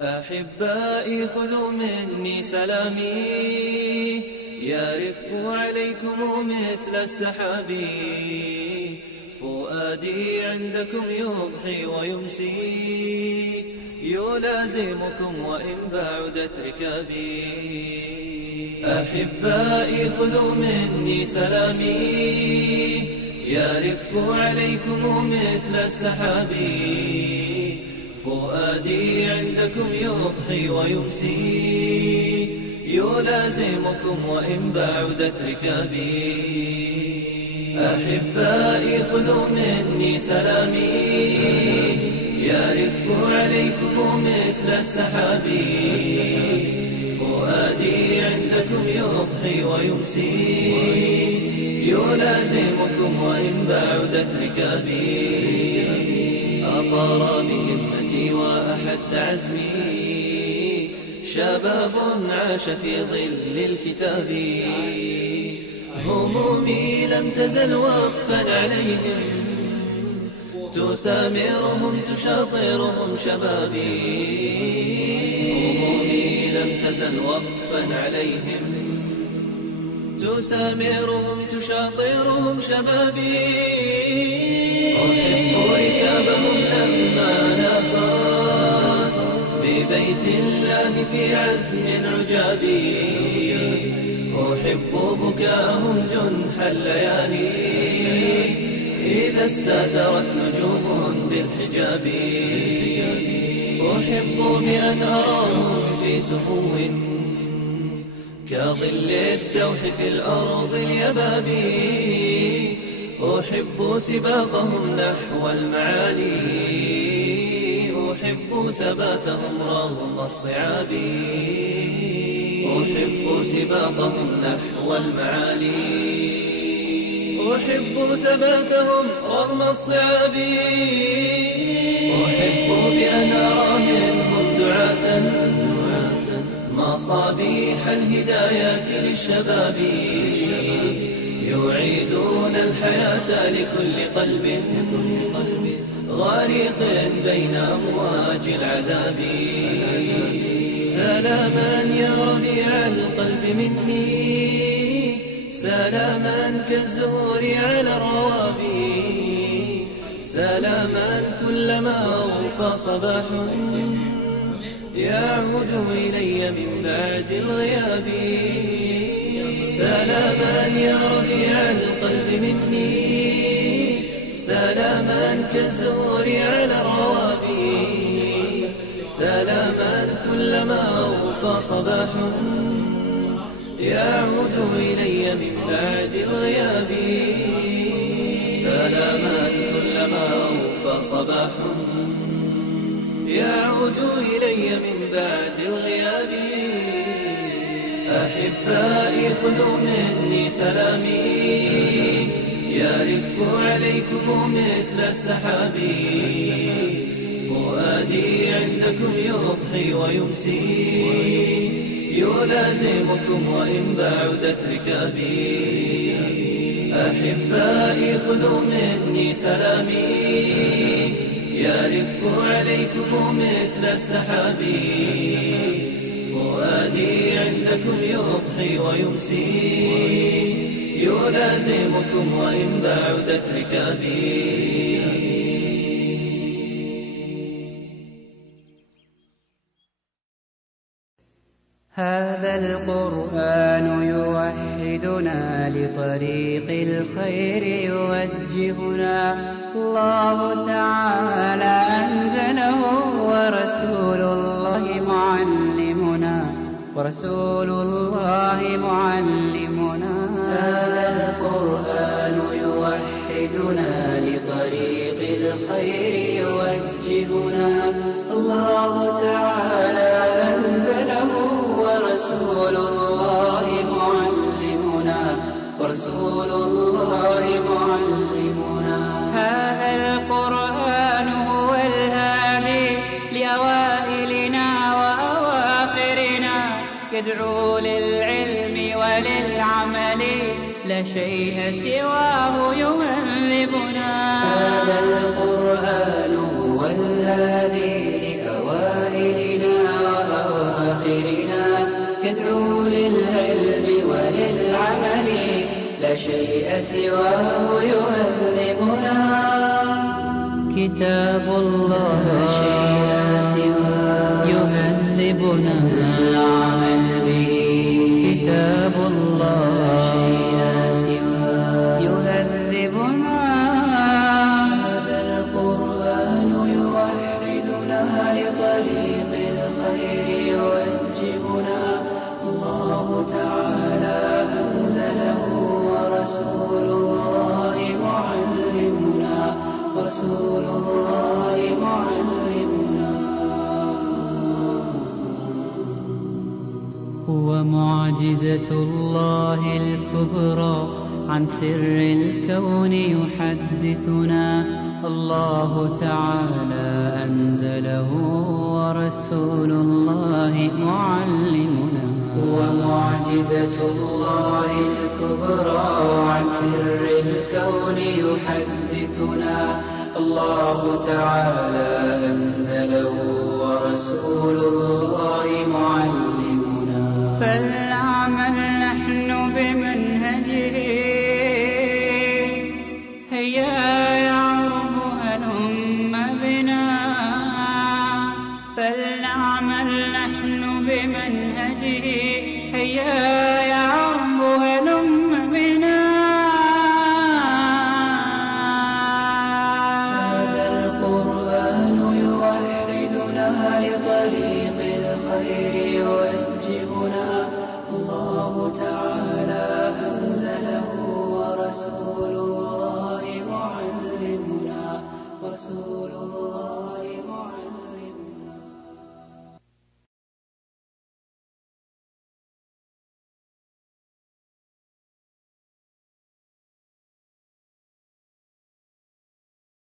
أحبائي خذوا مني سلامي، يرف عليكم مثل السحاب. فؤادي عندكم يضحي ويمسي، يلازمكم وإن بعدت ركابي. أحبائي خذوا مني سلامي، يرف عليكم مثل السحاب. فؤادي عندكم يضحي ويمسي، يلازمكم وإن بعدت ركابي. أحبائي خذوا مني سلامي، يرف عليكم مثل السحاب. فؤادي عندكم يضحي ويمسي، يلازمكم وإن بعدت ركابي. أطار بهمتي وأحد عزمي، شباب عاش في ظل الكتاب. همومي لم تزل وقفا عليهم، تسامرهم تشاطرهم شبابي. همومي لم تزل وقفا عليهم، تسامرهم تشاطرهم شبابي. أحب ركابهم لما نافوا ببيت الله في عزم عجابي. أحب بكاءهم جنح الليالي، إذا استترت نجوم بالحجاب. أحب بأن أراهم في سمو كظل الدوح في الأرض اليبابي. أحب سباقهم نحو المعالي، أحب ثباتهم رغم الصعاب. أحب سباقهم نحو المعالي، أحب ثباتهم رغم الصعاب. أحب بأن أرى منهم دعاة مصابيح الهدايات للشباب. يعيدون الحياة لكل قلب غارق بين أمواج العذاب. سلاما يا ربيع القلب مني، سلاما كالزهور على الروابي. سلاما كلما أوفى صباح يعود إلي من بعد الغياب. سلاما يا ربيع القلب مني، سلاما كالزهور على الروابي. سلاما كلما أوفى صباح يعود إلي من بعد الغياب. سلاما كلما أوفى صباح يعود إلي من بعد الغياب. أحبائي خذوا مني سلامي، يرف عليكم مثل السحاب. فؤادي عندكم يضحي ويمسي، يلازمكم وإن بعدت ركابي. أحبائي خذوا مني سلامي، يرف عليكم مثل السحاب. فؤادي عندكم يضحي ويمسي، يلازمكم وإن بعدت ركابي. هذا القرآن يوحدنا لطريق الخير يوجهنا. الله تعالى أنزله ورسول الله معلمنا. هذا القرآن يوحدنا لطريق الخير يوجهنا. الله تعالى أنزله ورسول الله معلمنا. هذا القرآن هو الهادي لأوائلنا وأواخرنا، يدعو للعلم وللعمل، لا شيء سواه يهذبنا. هذا القرآن هو الهادي لأوائلنا لا شيء سواه يهذبنا. كتاب الله لا شيء سواه يهذبنا. العمل به كتاب الله لا شيء سواه يهذبنا. هذا القرآن يوحدنا لطريق الخير يوجهنا. الله تعالى أنزله ورسول الله معلمنا. رسول الله معلمنا. هو معجزة الله الكبرى عن سر الكون يحدثنا. الله تعالى أنزله ورسول الله معلمنا. هو معجزة الله الكبرى عن سر الكون يحدثنا. الله تعالى أنزله ورسول الله معلمنا. فلنعمل نحن بمنهجه. هيا يعرب هلم بنا. فلنعمل نحن بمنهجه. هيا يعرب هلم بنا. هذا القرآن يوحدنا لطريق الخير